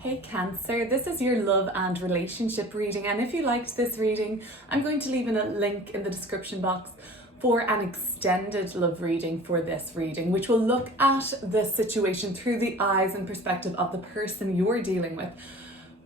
Hey Cancer, this is your love and relationship reading, and if you liked this reading, I'm going to leave in a link in the description box for an extended love reading for this reading, which will look at this situation through the eyes and perspective of the person you're dealing with.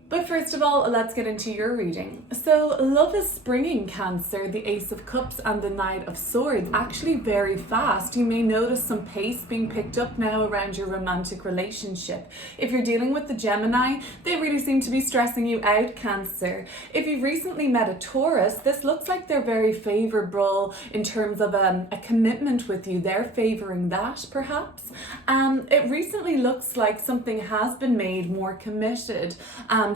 But first of all, let's get into your reading. So love is springing, Cancer. The Ace of Cups and the Knight of Swords, actually very fast. You may notice some pace being picked up now around your romantic relationship. If you're dealing with the Gemini, they really seem to be stressing you out, Cancer. If you've recently met a Taurus, this looks like they're very favorable in terms of a commitment with you. They're favoring that, perhaps. It recently looks like something has been made more committed.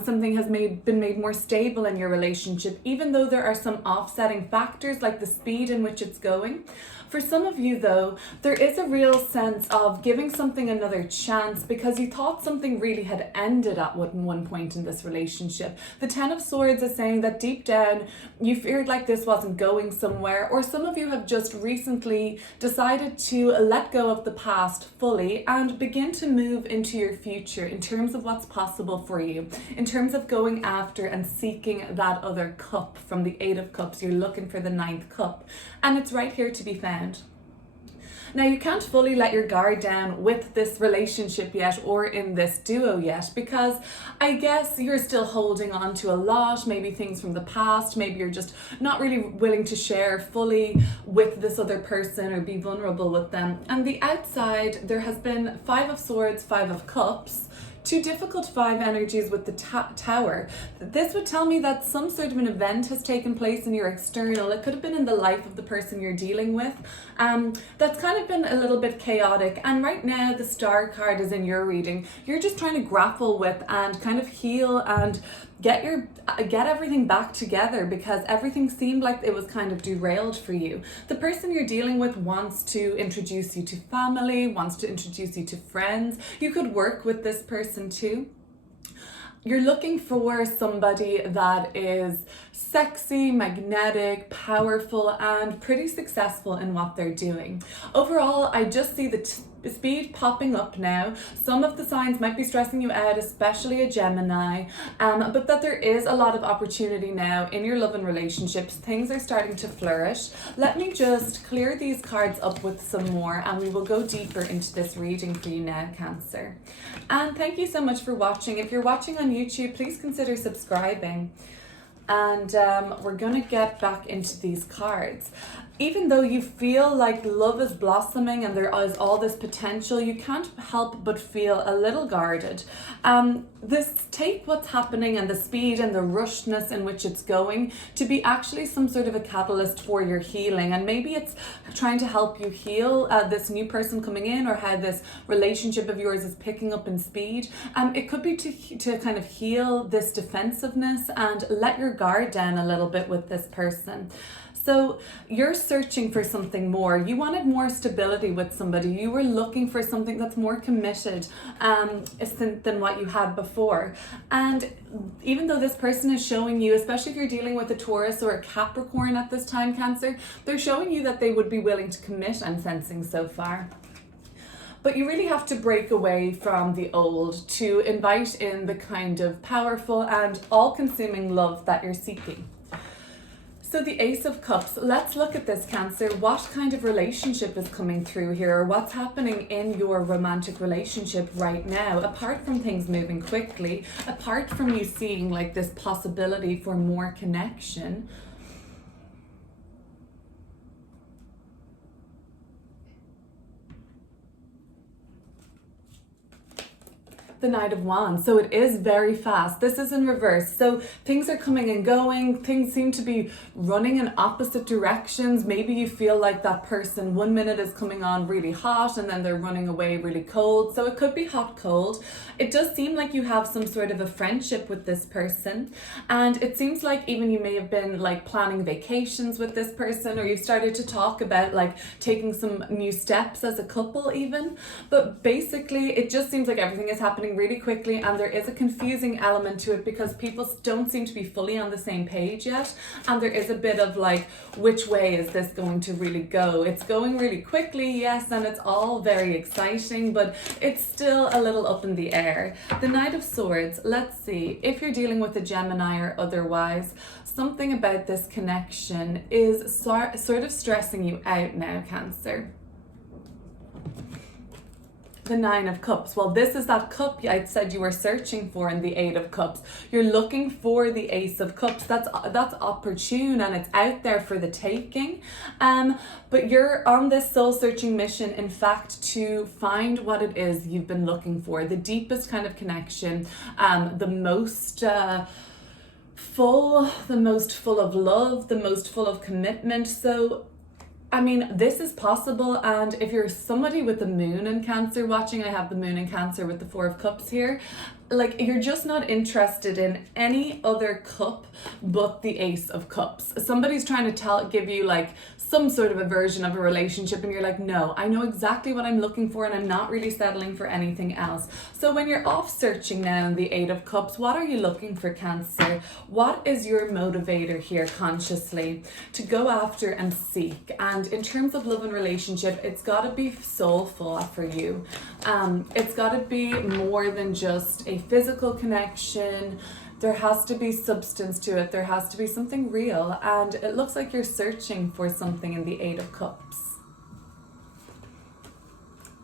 Something has been made more stable in your relationship, even though there are some offsetting factors like the speed in which it's going. For some of you though, there is a real sense of giving something another chance because you thought something really had ended at one point in this relationship. The Ten of Swords is saying that deep down you feared like this wasn't going somewhere, or some of you have just recently decided to let go of the past fully and begin to move into your future in terms of what's possible for you, in terms of going after and seeking that other cup. From the Eight of Cups, you're looking for the ninth cup, and it's right here to be found. Now, you can't fully let your guard down with this relationship yet, or in this duo yet, because I guess you're still holding on to a lot, maybe things from the past, maybe you're just not really willing to share fully with this other person or be vulnerable with them. And the outside, there has been Five of Swords, Five of Cups, two difficult five energies with the Tower. This would tell me that some sort of an event has taken place in your external. It could have been in the life of the person you're dealing with. That's kind of been a little bit chaotic. And right now the Star card is in your reading. You're just trying to grapple with and kind of heal and get everything back together, because everything seemed like it was kind of derailed for you. The person you're dealing with wants to introduce you to family, wants to introduce you to friends. You could work with this person too. You're looking for somebody that is sexy, magnetic, powerful, and pretty successful in what they're doing. Overall, I just see the speed popping up now. Some of the signs might be stressing you out, especially a Gemini, but that there is a lot of opportunity now in your love and relationships. Things are starting to flourish. Let me just clear these cards up with some more, and we will go deeper into this reading for you now, Cancer. And thank you so much for watching. If you're watching on YouTube, please consider subscribing. And we're gonna get back into these cards. Even though you feel like love is blossoming and there is all this potential, you can't help but feel a little guarded. Take what's happening and the speed and the rushedness in which it's going to be actually some sort of a catalyst for your healing. And maybe it's trying to help you heal this new person coming in, or how this relationship of yours is picking up in speed. It could be to kind of heal this defensiveness and let your guard down a little bit with this person. So you're searching for something more. You wanted more stability with somebody. You were looking for something that's more committed than what you had before. And even though this person is showing you, especially if you're dealing with a Taurus or a Capricorn at this time, Cancer, they're showing you that they would be willing to commit, I'm sensing so far. But you really have to break away from the old to invite in the kind of powerful and all-consuming love that you're seeking. So the Ace of Cups, let's look at this, Cancer. What kind of relationship is coming through here? What's happening in your romantic relationship right now? Apart from things moving quickly, apart from you seeing like this possibility for more connection, the Knight of Wands. So it is very fast. This is in reverse. So things are coming and going. Things seem to be running in opposite directions. Maybe you feel like that person 1 minute is coming on really hot and then they're running away really cold. So it could be hot, cold. It does seem like you have some sort of a friendship with this person. And it seems like even you may have been like planning vacations with this person, or you've started to talk about like taking some new steps as a couple even. But basically it just seems like everything is happening moving really quickly, and there is a confusing element to it because people don't seem to be fully on the same page yet, and there is a bit of like, which way is this going to really go? It's going really quickly, yes, and it's all very exciting, but it's still a little up in the air. The Knight of Swords, let's see, if you're dealing with a Gemini or otherwise, something about this connection is sort of stressing you out now, Cancer. The Nine of Cups. Well, this is that cup I said you were searching for in the Eight of Cups. You're looking for the Ace of Cups. That's opportune and it's out there for the taking. But you're on this soul-searching mission, in fact, to find what it is you've been looking for. The deepest kind of connection, the most full of love, the most full of commitment. So I mean, this is possible, and if you're somebody with the moon in Cancer watching, I have the moon in Cancer with the Four of Cups here, like you're just not interested in any other cup but the Ace of Cups. Somebody's trying to give you like some sort of a version of a relationship, and you're like, no, I know exactly what I'm looking for and I'm not really settling for anything else. So when you're off searching now in the Eight of Cups, what are you looking for, Cancer? What is your motivator here consciously to go after and seek? And in terms of love and relationship, it's got to be soulful for you. It's got to be more than just a physical connection. There has to be substance to it. There has to be something real. And it looks like you're searching for something in the Eight of Cups.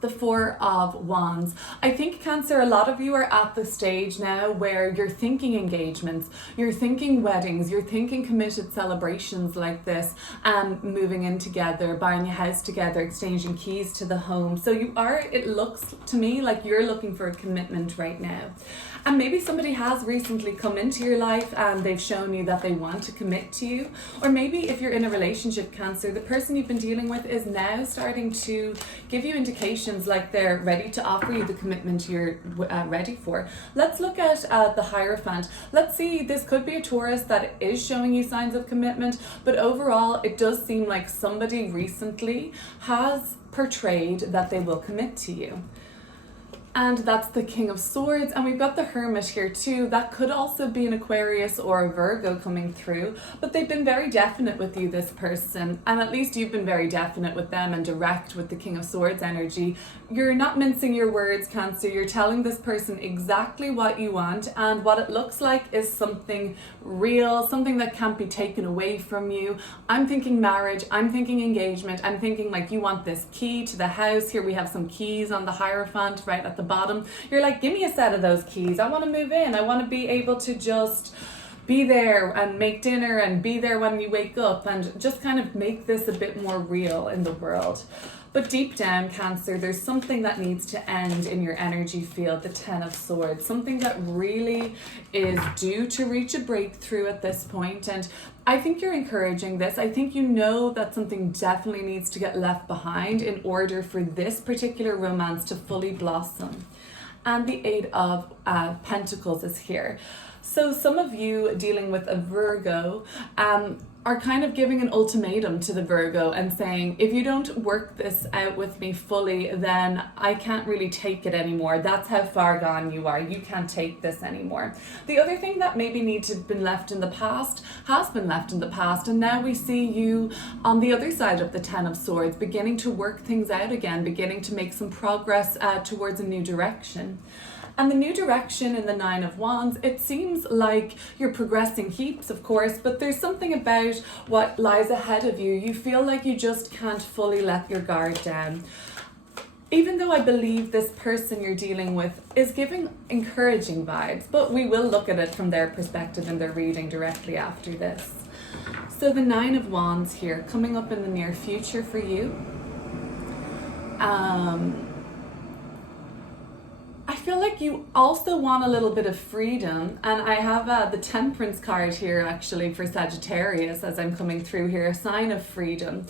The Four of Wands. I think, Cancer, a lot of you are at the stage now where you're thinking engagements, you're thinking weddings, you're thinking committed celebrations like this, and moving in together, buying a house together, exchanging keys to the home. So you are, it looks to me like you're looking for a commitment right now. And maybe somebody has recently come into your life and they've shown you that they want to commit to you. Or maybe if you're in a relationship, Cancer, the person you've been dealing with is now starting to give you indications like they're ready to offer you the commitment you're ready for. Let's look at the Hierophant. Let's see, this could be a Taurus that is showing you signs of commitment, but overall it does seem like somebody recently has portrayed that they will commit to you. And that's the King of Swords, and we've got the Hermit here too. That could also be an Aquarius or a Virgo coming through, but they've been very definite with you, this person, and at least you've been very definite with them and direct with the King of Swords energy. You're not mincing your words, Cancer. You're telling this person exactly what you want, and what it looks like is something real, something that can't be taken away from you. I'm thinking marriage, I'm thinking engagement, I'm thinking like you want this key to the house. Here we have some keys on the Hierophant right at the bottom. You're like, give me a set of those keys. I want to move in. I want to be able to just be there and make dinner and be there when you wake up and just kind of make this a bit more real in the world. But deep down, Cancer, there's something that needs to end in your energy field, the Ten of Swords, something that really is due to reach a breakthrough at this point. And I think you're encouraging this. I think you know that something definitely needs to get left behind in order for this particular romance to fully blossom. And the Eight of Pentacles is here. So some of you dealing with a Virgo are kind of giving an ultimatum to the Virgo and saying, if you don't work this out with me fully, then I can't really take it anymore. That's how far gone you are. You can't take this anymore. The other thing that maybe needs to have been left in the past has been left in the past, and now we see you on the other side of the Ten of Swords, beginning to work things out again, beginning to make some progress towards a new direction. And the new direction in the Nine of Wands, it seems like you're progressing heaps, of course, but there's something about what lies ahead of you. You feel like you just can't fully let your guard down. Even though I believe this person you're dealing with is giving encouraging vibes, but we will look at it from their perspective in their reading directly after this. So the Nine of Wands here, coming up in the near future for you. I feel like you also want a little bit of freedom, and I have the Temperance card here actually for Sagittarius as I'm coming through here, a sign of freedom.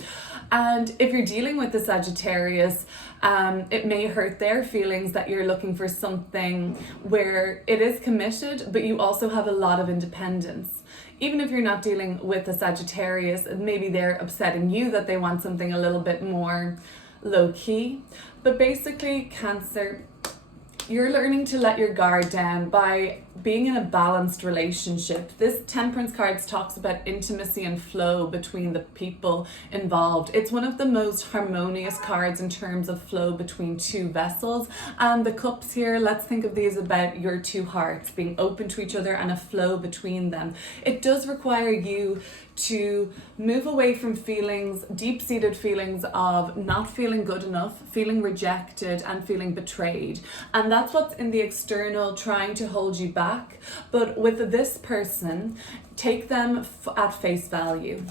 And if you're dealing with the Sagittarius, it may hurt their feelings that you're looking for something where it is committed, but you also have a lot of independence. Even if you're not dealing with a Sagittarius, maybe they're upsetting you that they want something a little bit more low-key. But basically, Cancer, You're learning to let your guard down by being in a balanced relationship. This Temperance Cards talks about intimacy and flow between the people involved. It's one of the most harmonious cards in terms of flow between two vessels. And the cups here, let's think of these about your two hearts being open to each other and a flow between them. It does require you to move away from feelings, deep-seated feelings of not feeling good enough, feeling rejected, and feeling betrayed. And that's what's in the external trying to hold you back. But with this person, take them at face value.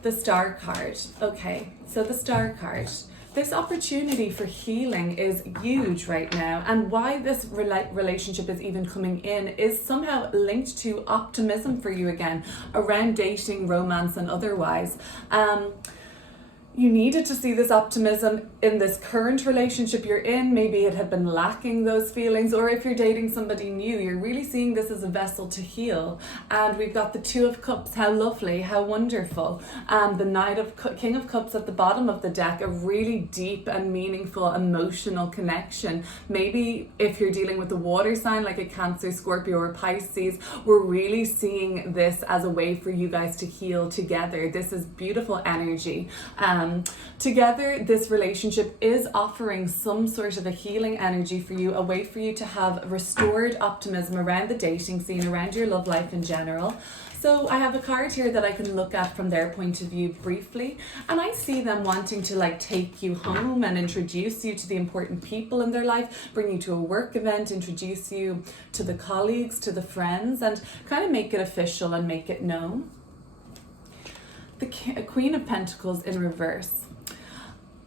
The Star card. Okay, so the Star card. This opportunity for healing is huge right now, and why this relationship is even coming in is somehow linked to optimism for you again around dating, romance, and otherwise. You needed to see this optimism in this current relationship you're in. Maybe it had been lacking those feelings, or if you're dating somebody new, you're really seeing this as a vessel to heal. And we've got the Two of Cups. How lovely, how wonderful. The King of Cups at the bottom of the deck, a really deep and meaningful emotional connection. Maybe if you're dealing with a water sign like a Cancer, Scorpio, or Pisces, we're really seeing this as a way for you guys to heal together. This is beautiful energy. Together, this relationship is offering some sort of a healing energy for you, a way for you to have restored optimism around the dating scene, around your love life in general. So I have a card here that I can look at from their point of view briefly, and I see them wanting to take you home and introduce you to the important people in their life, bring you to a work event, introduce you to the colleagues, to the friends, and kind of make it official and make it known. The Queen of Pentacles in reverse.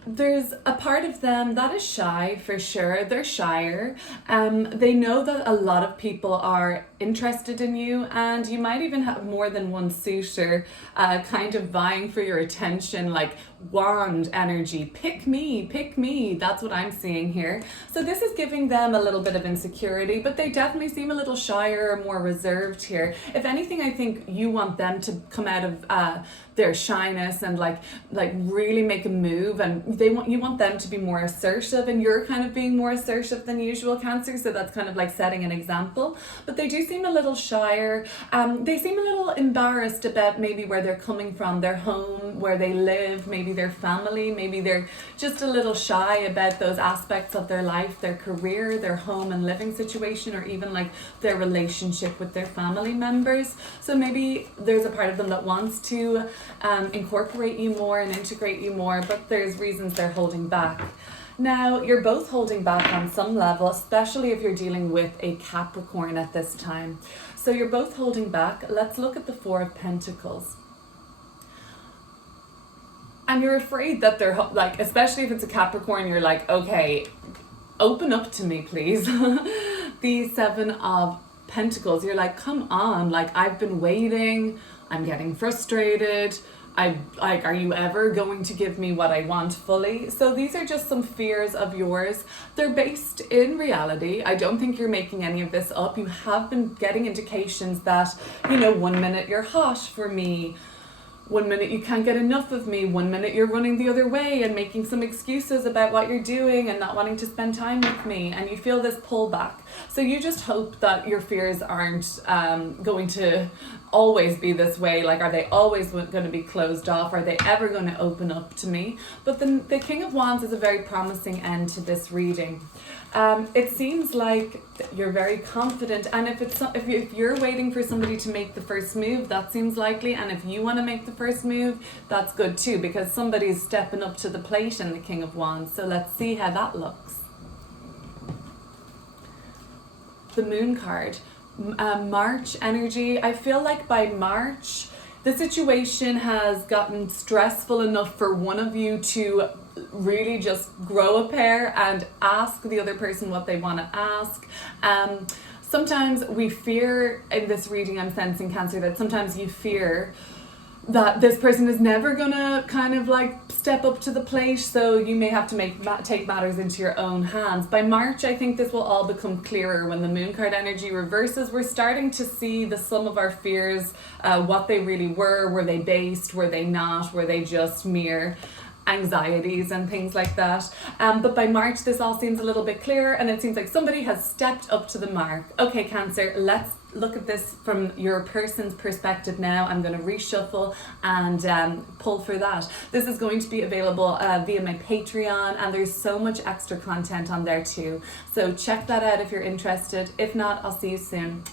There's a part of them that is shy, for sure. They're shyer. They know that a lot of people are interested in you, and you might even have more than one suitor kind of vying for your attention, like wand energy. Pick me. That's what I'm seeing here. So this is giving them a little bit of insecurity, but they definitely seem a little shyer or more reserved here. If anything, I think you want them to come out of their shyness and like really make a move, and you want them to be more assertive, and you're kind of being more assertive than usual, Cancer, so that's kind of like setting an example. But they do seem a little shyer. They seem a little embarrassed about maybe where they're coming from, their home, where they live, maybe their family. Maybe they're just a little shy about those aspects of their life, their career, their home and living situation, or even like their relationship with their family members. So maybe there's a part of them that wants to incorporate you more and integrate you more, but there's reasons they're holding back. Now, you're both holding back on some level, especially if you're dealing with a Capricorn at this time. So you're both holding back. Let's look at the Four of Pentacles. And you're afraid that they're like, especially if it's a Capricorn, you're like, okay, open up to me, please. The Seven of Pentacles, you're like, come on, like I've been waiting, I'm getting frustrated. Are you ever going to give me what I want fully? So these are just some fears of yours. They're based in reality. I don't think you're making any of this up. You have been getting indications that, 1 minute you're hot for me, 1 minute you can't get enough of me, 1 minute you're running the other way and making some excuses about what you're doing and not wanting to spend time with me, and you feel this pullback. So you just hope that your fears aren't going to always be this way. Like, are they always going to be closed off? Are they ever going to open up to me? But the King of Wands is a very promising end to this reading. It seems like you're very confident, and if you're waiting for somebody to make the first move, that seems likely, and if you want to make the first move, that's good too, because somebody's stepping up to the plate in the King of Wands. So let's see how that looks. The Moon card. March energy. I feel like by March, the situation has gotten stressful enough for one of you to really just grow a pair and ask the other person what they want to ask. Sometimes we fear, in this reading I'm sensing, Cancer, that sometimes you fear that this person is never gonna kind of like step up to the plate, so you may have to take matters into your own hands. By March, I think this will all become clearer. When the Moon card energy reverses, we're starting to see the sum of our fears, what they really were they based, were they not, were they just mere anxieties and things like that. But by March, this all seems a little bit clearer, and it seems like somebody has stepped up to the mark. Okay, Cancer, let's look at this from your person's perspective now. I'm going to reshuffle and pull for that. This is going to be available via my Patreon, and there's so much extra content on there too. So check that out if you're interested. If not, I'll see you soon.